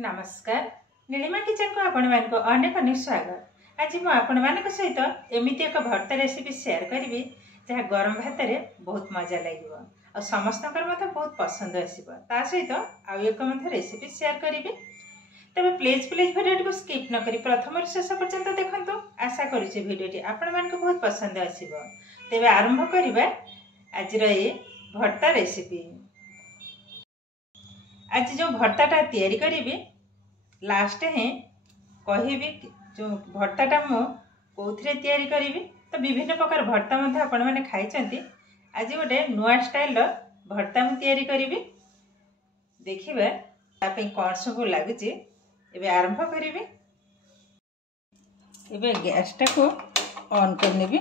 नमस्कार नीलिमा किचन को आपण मानको अनेक अनेक स्वागत। आज मु आपण मानक सहित एमिति एक भर्ता रेसिपी शेयर करी जहाँ गरम भात रे बहुत मजा लगे और समस्त बहुत पसंद आसो। ता सहित आउ एक रेसिपी शेयर करी। तबे प्लीज प्लीज वीडियो को स्किप न करी प्रथम शेष पर्यंत देखंतु। आशा करुचे वीडियो आपण मानको बहुत पसंद आसीबो। तेबे आरंभ करिबा आज ये भर्ता रेसिपी। आज जो भर्ताटा तैयारी करी लास्ट ही कहबी जो भर्ताटा मु कौथिरे तैयारी करी। तो विभिन्न प्रकार भर्ता मध्य आपण माने खाइचंती। आज गोटे नुआ स्टाइल भर्ता मु तैयारी करी। देखिबा तापे कोन सब लागुची। एबे आरंभ करी। एबे गैस टा को ऑन कर नेबी।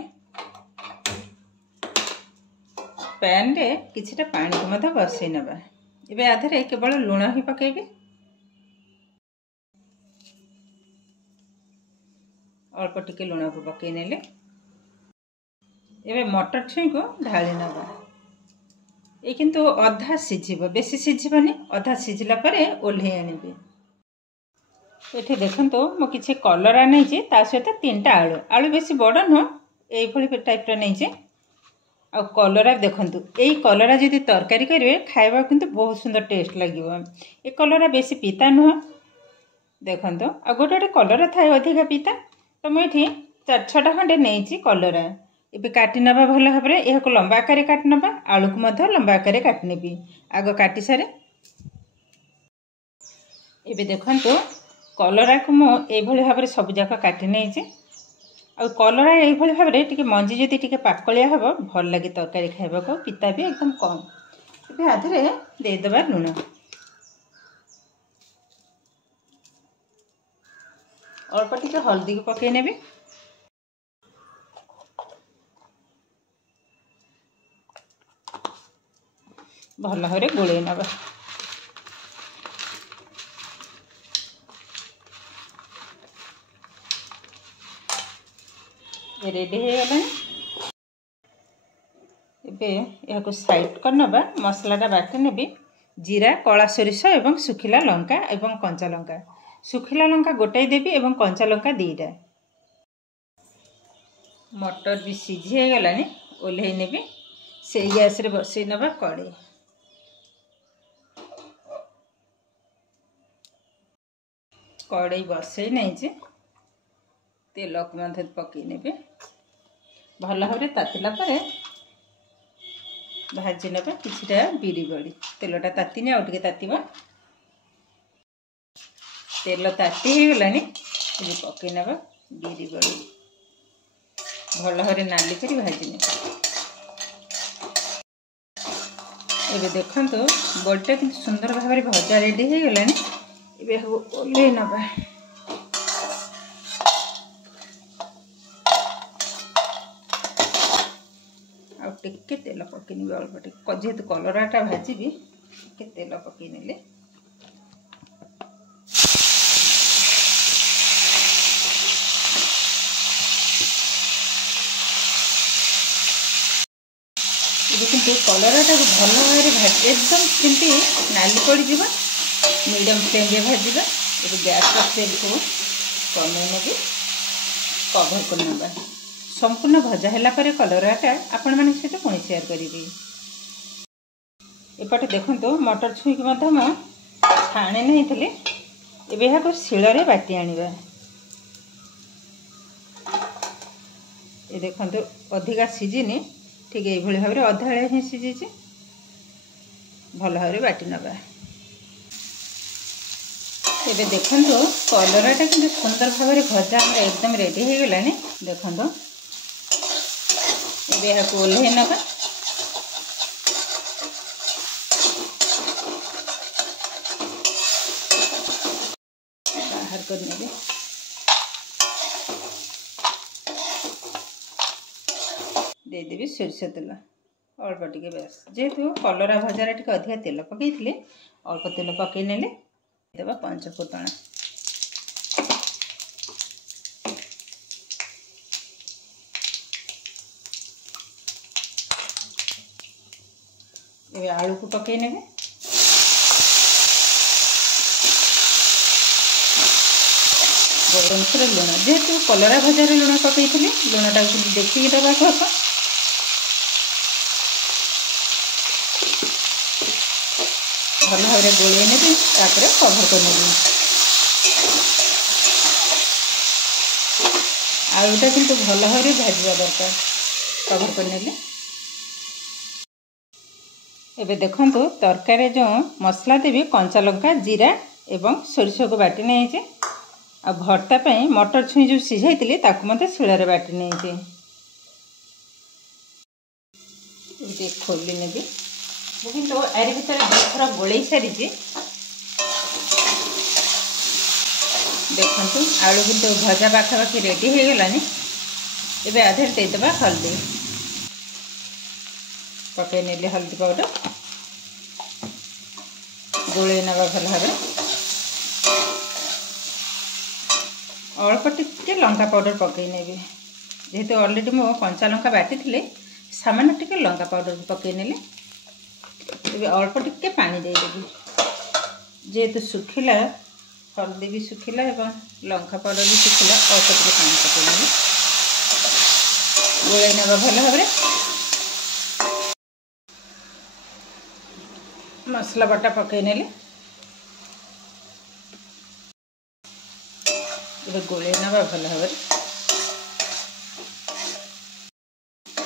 पैन रे किछटा पानी को मध्य बसै नबा। एबे आधरे केवल लूण ही पकेबी। अल्प टिके लूण को पकई नेले। एबे मटर छुई को ढाली नबा। ए किंतु अधा सिझिबो, बेसी सिझिबनी। अधा सिझिला परे ओल्हे आनिबे। एठी देखंतो मो किछि कलरा नै जे ता सहित तीनटा आलू। आलू बेसी बड़ न एई भली टाइप रा नै जे। आ कलरा देखंतु एई कलरा जदि तरकारी करिवे खाइबा किंतु बहुत सुंदर टेस्ट लागिवो। ए कलरा बेसी पीता न देखंतु। आ गोटे कलरा थाए अधिका पीता। तो मुझे 4-6टा खंडे नहीं कलरा। एबे काटी नबा भल भाव में। यह लंबा आकार काटी नबा। आलू को मध्य लंबा आकार काटी नेबी। आग काटी सारे एबे देखंतु कलरा को मो ए भली भाव में सब जाक काटी नहीं। आ कलरा ए भली भाव में टिके मंजी जदि टिके पाकलिया हबो भल लागे तरकारी खाइबा को। पिता भी एकदम कम। एबे आधरे दे दबा लूण। अल्प टिके हल्दी को पकई नेबी। भल भाव में गोले नबा। रेडी हो गला। एबे या को साइड कर नबा। मसलाटा बाटी नेबी। जीरा, कला सोरिष एवं सुखिला लंका एवं कंचा लंका। सुखिला लंका गोटाई देबी एवं कंचा लंका 2टा। मटर भी सिझी गलानी। ओल्हे नेबी। से गैस रे बसई नबा कड़े। कड़े बसई नहीं जे तेल को मध्य पकई नेबे। भल भाव में तातिला परे भाजी नबा किछटा बिरी बड़ी। तेलटा तातिनी आउ टिके तातिबा। तेल ताती हो गलानी। ये पकई नबा बिरी बड़ी। भल भाव में नाली करी भाजी नेबा। एबे देखंतु बड़ीटा किंतु सुंदर भाव में भजा रेडी हो गलानी। एबे ओल्हे नबा। टिके तेल पकईनी अल्प टिके जेहेतु कलराटा भाजी टिके तेल पकई नेले। किंतु कलराटा को भल भाव में भाजी एकदम केमती नाली पड़ जा। मीडियम फ्लेम रे भाजवा। ये गैस फ्लेम को कमे नेबी। कभर कर नबा। संपूर्ण भजा है कलराटा आपण माने सहित पुणी शेयर करी। एपटे देखंतु मटर छुई की मध्य म छाणे नहीं थिले। एबे या को शिଳରେ बाटी आनिबा। ए देखंतु अधिका सिजिनी। ठीक ए भली भाव में अधाळे ही सिजी। भल भाव में बाटी नबा। एबे देखंतु कलराटा किंतु सुंदर भाव में भजा एकदम रेडी हो गलानी। देखंतु एबे या को ओल्हे नबा। बाहर कर नेबे। दे देबी सोरिष तेल अल्प टिके बेस। जेहेतु कलरा भजा टिके अधिका तेल पकई थिले अल्प तेल पकई नेले। देबा 5 फुटण। एबे आलू को पकई नेबे। गोल अनुसार लुण जेहेतु कलरा भजार लुण पकई लुणटा देखिए दबाक हम भल भाव गोल नेबी कभर कर नेबी आलूटा किंतु भल भाव भाजवा दरकार कभर कर नेले एबे देखंतु तरकारी जो मसला देवी कंचा लंका जीरा एवं सोरिष को बाटी नहीं आ भर्ता पे मटर छुई जो सीझाई ताकू मत शिलार बाटी नहीं खोली नेबी किंतु यार भर दुथर गोल सारी देखंतु आलू किंतु भजा पाखापाखि रेडी हो गलानी एबे आधे देदेबा हल्दी पकई नेली हल्दी पाउडर गोल नवा भल भाव अल्प टिके लंका पाउडर पकई नेबी जेहेतु ऑलरेडी मो कंचा लंका बाटी थिले सामान्य टिके लंका पाउडर पकई नेले तबे अल्प टिके पानी दे देबी जेहेतु सुखिला हल्दी भी सुखिला एवं लंका पाउडर भी सुखिला अल्प टिके पानी पकई नेबी गोल नवा भल भाव मसला बटा पकई नेले गोल नवा भल भाव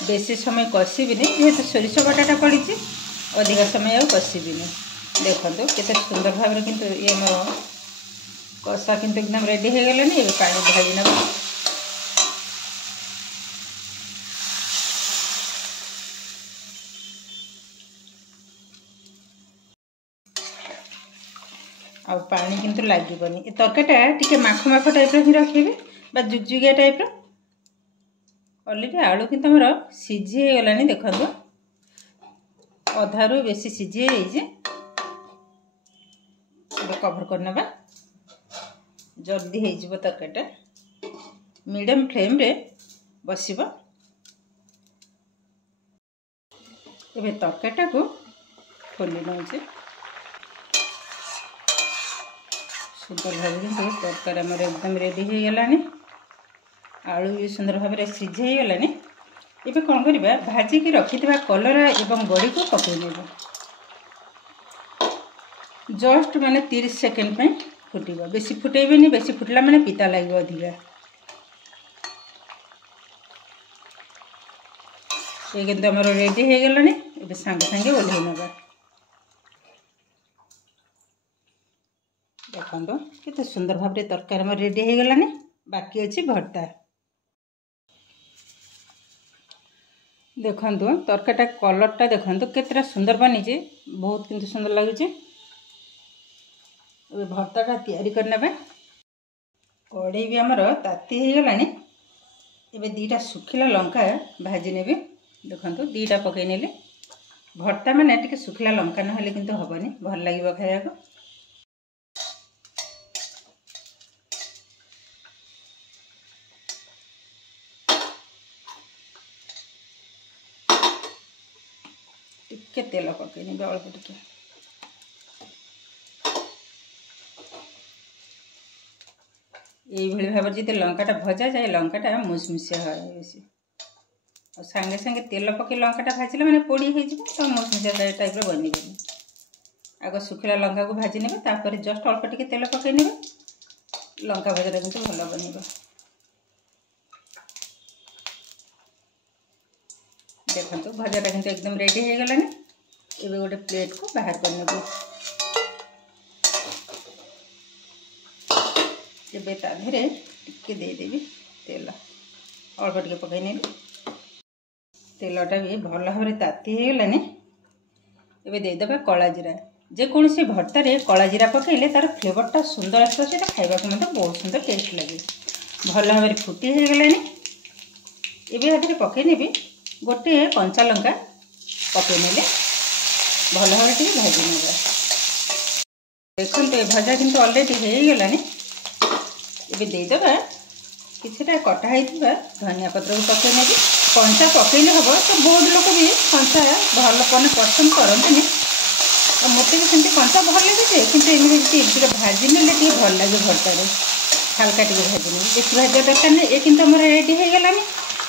बेसी समय कषिबिनी जेहेतु सोरिष बटाटा पड़ी अधिक समय आ कषिबिनी देखो केते सुंदर भाव किंतु ये मोर कषा किंतु एकदम रेडी हो गलानी ये पानी भाजी नब आ पानी किंतु लागबनी ए तरकारीटा टिके माख माख टाइप ही रखिए जुगजुगिया टाइप ऑलरेडी आलू किंतु हमर सीझी गलानी देखो अधारू बेसी सीझी कभर करना जल्दी हो तरकारीटा मीडियम फ्लेम रे बसिबो एबे तरकारीटा को खोली नौचे सुंदर भाव किंतु तरकारी आमर एकदम रेडी हो गलानी आलू भी सुंदर भाव में सीझे गलानी एबे कौन करबा भाजिकी रखिथिबा कलरा एवं बड़ी को पकई नेबा जस्ट माने 30 सेकेंड पे फुटिबा बेसी फुटेबेनी बेसी फुटला माने पिता लागो अधिका ये किंतु आमर रेडी हो गलानी एबे संगे संगे ओल्हे नेबा देखो केते सुंदर भाव में तरकारी आमर रेडी हो गलानी बाकी अच्छी भर्ता देखो तरकारीटा कलरटा देखो केतटा सुंदर बनी बहुत किंतु सुंदर लगुच भर्ताटा तैयारी करने कड़े भी आमर ताती हो गलानी एबे दीटा सुखिला लंका भाजी नेबी देखो दीटा पकई नेले भर्ता माने टिके सुखिला लंका नहले किंतु हबनी भल लागिबो खाइबा टिके तेल पकई नेबे अल्प टिके ये भाव जी लंकाटा भजा जाए लंकाटा मुसमुसिया है बेसी और सांगे सांगे तेल पकई लंकाटा भाजिले मैंने पोड़ी हो तो मुसमुसिया टाइप बन आग सुखिला लंका को भाजी नेबे तापर जस्ट अल्प टिके तेल पकई नेबे लंका भजाटा किंतु भल बन देखो भजाटा किंतु एकदम रेडी हो गलानी एबे गोटे प्लेट को बाहर कर नेबे एबे ता धीरे टिके दे देबी तेल अल्प टिके पकई नेबी तेलटा भी भल भाव में ताती हो गलानी एबे दे देबा कला जीरा जेकोसी भर्तारे कला जीरा पकईले तार फ्लेवरटा सुंदर आस खाइबा को मतलब बहुत सुंदर टेस्ट लगे भल भाव में फुटी हो गलानी एबे आधे पकई नेबी गोटे कंचा लंका पकई नेले भल भाव में भाजी नेबा देखो ये भजा किंतु ऑलरेडी हो गलानी एबे दे देबा किछटा कटा होइथिबा धनिया पत्र को पकई नेबी कंचा पकईले हम तो बहुत लोग भी कंचा भल मैंने पसंद करते मत भी सेमती कंचा भल लगे कि भाजी नेले भल लगे भर्तार हाल्का टे भाजी नहीं बेस भाजा दरकार नहीं ये किंतु आम रेडी हो गलानी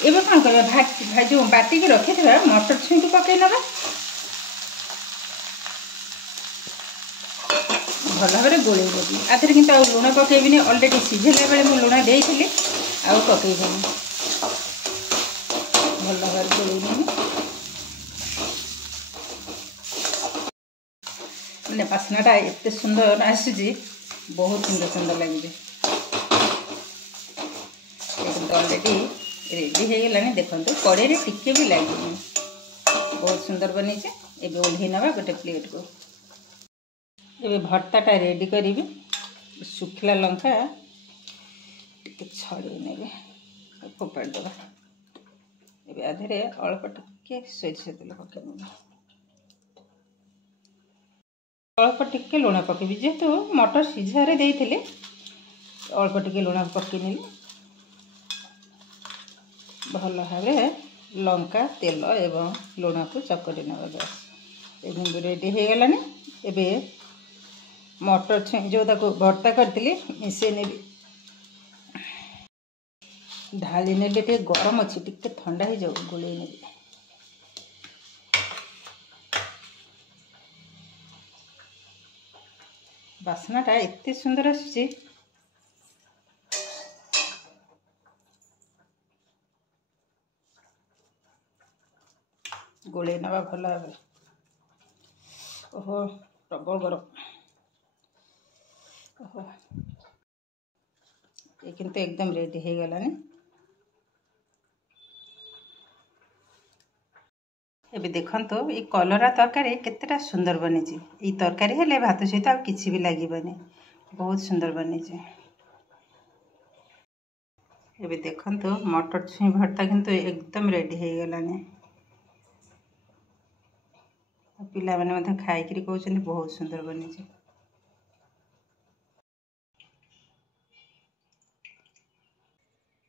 एवं कौन कर जो बाटिक रखी था मटर छुई को पकई ना भल भाव गोल देवी आधे कि लुण पकईबी अलरेडी सीझेला बेले मुझे लुण देती आउ पकईबी भल भाव गोल मैंने बास्नाटा एत सुंदर आसूची बहुत सुंदर सुंदर लगे अलरेडी रेडी हो गलानी देखो कड़े टिके भी लगे बहुत सुंदर बनी एबे ओल्हे नवा गोटे प्लेट को एबे भर्ताटा रेडी करी सुखला लंका टिके छड़े ने फोपाड़ देवा एबे आधे अल्प टिके सोरिष तेल पकड़ अल्प टिके लुण पकेबी जेहेतु मटर सीझारे देइथिले अल्प टिके लुण पकईनी भल भाव लंका तेल एवं लुण को चकटी नवा बस ये रेडी हो गलानी एबे मटर छुई जो भर्ता करी मिसे ने ढाली ने गरम अच्छी टिके ठंडा हो जाऊ गोल ने बास्नाटा एत सुंदर आसूची गोले नवा भल भाव ओहो प्रबल गरम ओहो ये किंतु एकदम रेडी हो गलानी एबे देखंतो ये कलरा तरकारी केतेटा सुंदर बनी ये तरकारी हेले भात सहित आ किछि भी लागिबनी बहुत सुंदर बनी एबे देखंतो मटर छुई भर्ता किंतु एकदम रेडी हो गलानी पिला माने मते खाई करी कहउछन बहुत सुंदर बनी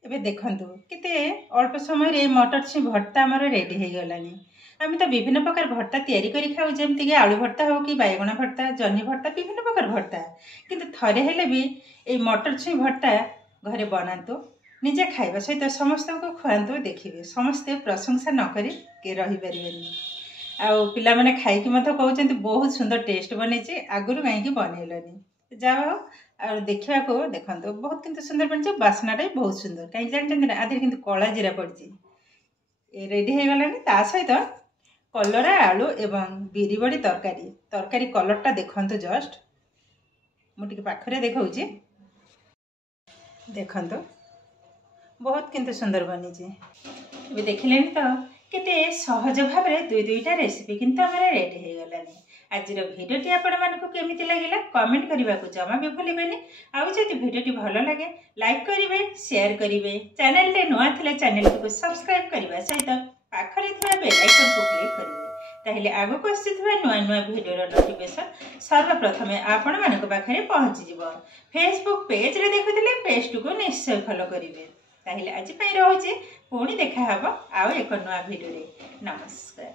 एबे देखंतो केते अल्प समय रे मटर छुई भर्ता हमर रेडी हो गलानी आम तो विभिन्न प्रकार भर्ता तैयारी करी खाऊ जमती आलू भर्ता हो कि बैगण भर्ता जह्नी भर्ता विभिन्न प्रकार भर्ता किंतु थरे हेले भी ए मटर छुई भर्ता घरे बनातु निजे खाइबा सहित समस्त को खुआतु देखिए समस्ते प्रशंसा नकरी के रही परिबेनी आउ पिला माने खाइकी मत कहउछन्ति बहुत सुंदर टेस्ट बनेछि आगुरु काईकी बनेलनी जाओ और देखा को देखो बहुत किंतु सुंदर बन बास्नाटा भी बहुत सुंदर कहीं जानते ना आधे किंतु कला जीरा पड़ी रेडी हो गलानी ता सहित कलरा आलू एवं बिरी बड़ी तरकारी तरकारी कलरटा देखंतु जस्ट मुझे पाखरे देखाऊँ देखंतु बहुत किंतु सुंदर बनी देखिले तो केते सहज भाव में दुईटा रेसिपी किंतु हमर रेडी हो गलानी आज भिडियोटी आपण मानकु केमिति लागिला कमेंट करबा को जमा भी भूलिबेनी आउ जदि भिडियोटी भलो लागे लाइक करिवे शेयर करिवे चैनल रे नवा थिले चैनल को सब्सक्राइब करबा सहित पाखरे थिबा बेल आइकन को क्लिक करिवे ताहिले आगो को आसीथबा नुवा नुवा भिडियो रो नोटिफिकेशन सर्वप्रथम आपण मानक पाखरे पहुंची जिवो फेसबुक पेज रे देखुथिले पेज को निश्चय फॉलो करिवे ताहिले आज पई रहउची पुणी देखा हबो आउ एक नुवा भिडियो रे नमस्कार।